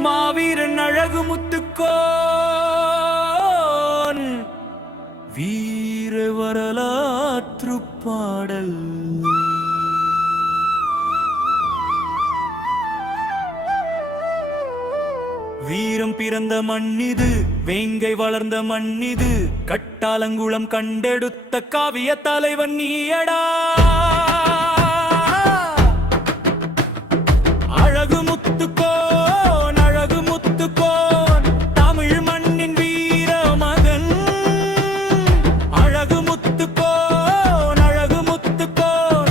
மாவீரன் அழகு முத்துக்கோன் வீர வரலாற்று பாடல். வீரம் பிறந்த மண்ணிது, வேங்கை வளர்ந்த மண்ணிது, கட்டாலங்குளம் கண்டெடுத்த காவிய தலைவன் நீயடா. அழகு முத்துக்கோன், அழகு முத்துக்கோன், தமிழ் மண்ணின் வீர மகன். அழகு முத்துக்கோன், அழகு முத்துக்கோன்,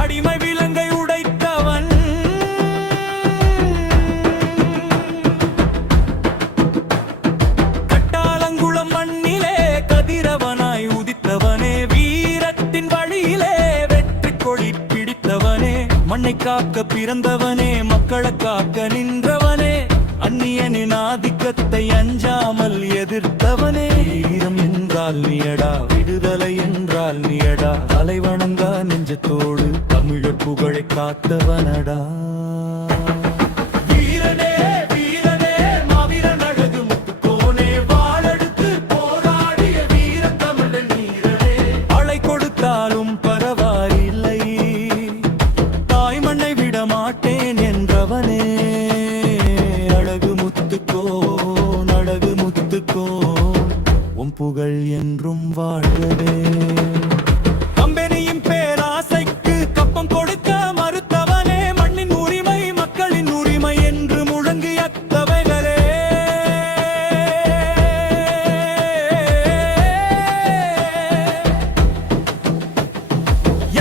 அடிமை விலங்கை உடைத்தவன். கட்டாலங்குளம் மண்ணிலே கதிரவனாய் உதித்தவனே, வீரத்தின் வழியிலே வெற்றி கொடி பிடித்தவனே, மண்ணை காக்க பிறந்தவனே, மக்களை காக்க நின்றவனே, அந்நியனின் ஆதிக்கத்தை அஞ்சாமல் எதிர்த்தவனே. வீரம் என்றால் நீயடா, விடுதலை என்றால் நீயடா, தலை வணங்கா நெஞ்சத்தோடு தமிழர் புகழை காத்தவனடா. வீரனே வீரனே மாவீரன் அழகு முத்துக்கோனே, வாளெடுத்து போராடிய வீர தமிழன் வீரனே. அலை கொடுத்தாலும் பரவாயில்லை, தாய் மண்ணை விட மாட்டேன் என்றவனே. அழகு முத்துக்கோன், அழகு முத்துக்கோன், உன் புகழ் என்றும் வாழ்கவே. கம்பெனியின் பேராசைக்கு கப்பம் கொடுக்க மறுத்தவனே, மண்ணின் உரிமை மக்களின் உரிமை என்று முழங்கியத்தவைகளே.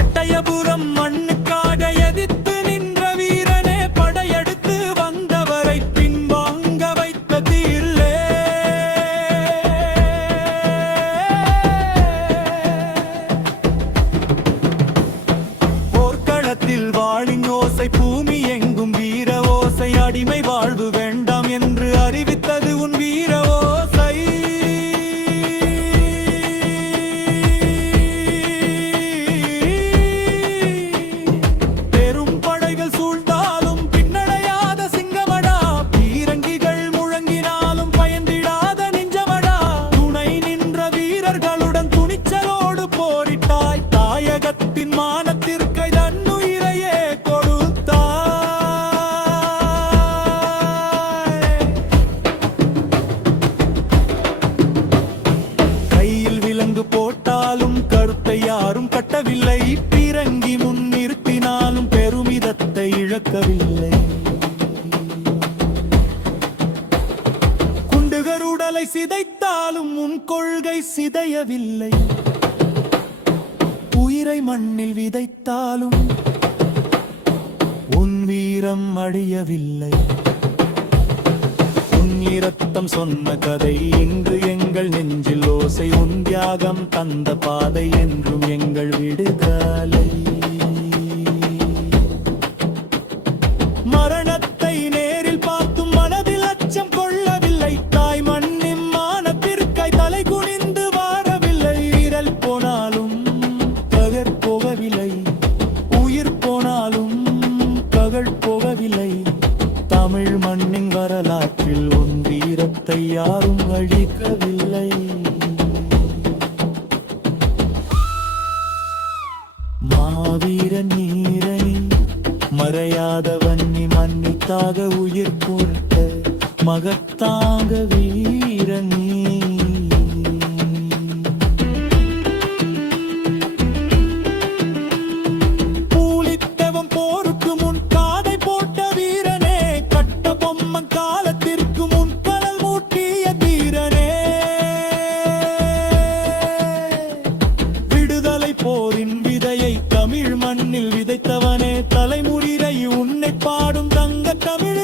எட்டயபுரம் மண்ணுக்காக எதிர்த்து நின்ற வீரனே, படையெடுத்து வந்தவரை பின்வாங்க வைத்தது இல்லை. போர்க்களத்தில் வாளின் ஓசை, பூமி எங்கும் வீர ஓசை, அடிமை வாழ்வு வேண்டாம் என்று அறிவித்தது உன் வீர ஓசை. பெரும் படைகள் சூழ்ந்தாலும் பின்னடையாத சிங்கமடா, பீரங்கிகள் முழங்கினாலும் பயந்திடாத நெஞ்சமடா. துணை நின்ற வீரர்களுடன் துணிச்சலோடு போரிட்டாய், தாயகத்தின் மானத்திற்கு தன்னுயிரையே கொடுத்தாய். கையில் விலங்கு போட்டாலும் கருத்தை யாரும் கட்டவில்லை, பீரங்கி முன் நிறுத்தினாலும் பெருமிதத்தை இழக்கவில்லை. குண்டுகர் உடலை சிதைத்தாலும் உன் கொள்கை சிதையவில்லை, உயிரை மண்ணில் விதைத்தாலும் உன் வீரம் அழியவில்லை. உன் இரத்தம் சொன்ன கதை இன்று எங்கள் நெஞ்சில் ஓசை, உன் தியாகம் தந்த பாதை என்றும் எங்கள் விடுதலை. மரணத்தை நேரில் பார்த்தும் மனதில் அச்சம் கொள்ளவில்லை, தாய் மண்ணின் மானத்திற்காய் தலை குனிந்து வாரவில்லை. விரல் போனாலும் பகர் போகவில்லை, உயிர் போனாலும் பகல் போகவில்லை. தமிழ் மண்ணின் வரலாற்றில் உன் வீரத்தை யாரும் அழிக்கவில்லை. மாவீரன் நீரணி மறையாதவன் நீ, மன்னித்தாக உயிர் கொடுத்த மகத்தாங்க வீரன் நீ. பூலித்தேவன் போருக்கு முன் காதை போட்ட வீரனே, கட்ட பொம்மன் காலத்திற்கு முன் கடல் மூட்டிய தீரனே. விடுதலை போரின் விதையை தமிழ் மண்ணில் விதைத்தவனே, தலைமுறை உன்னை பாடும் தங்க தமிழ்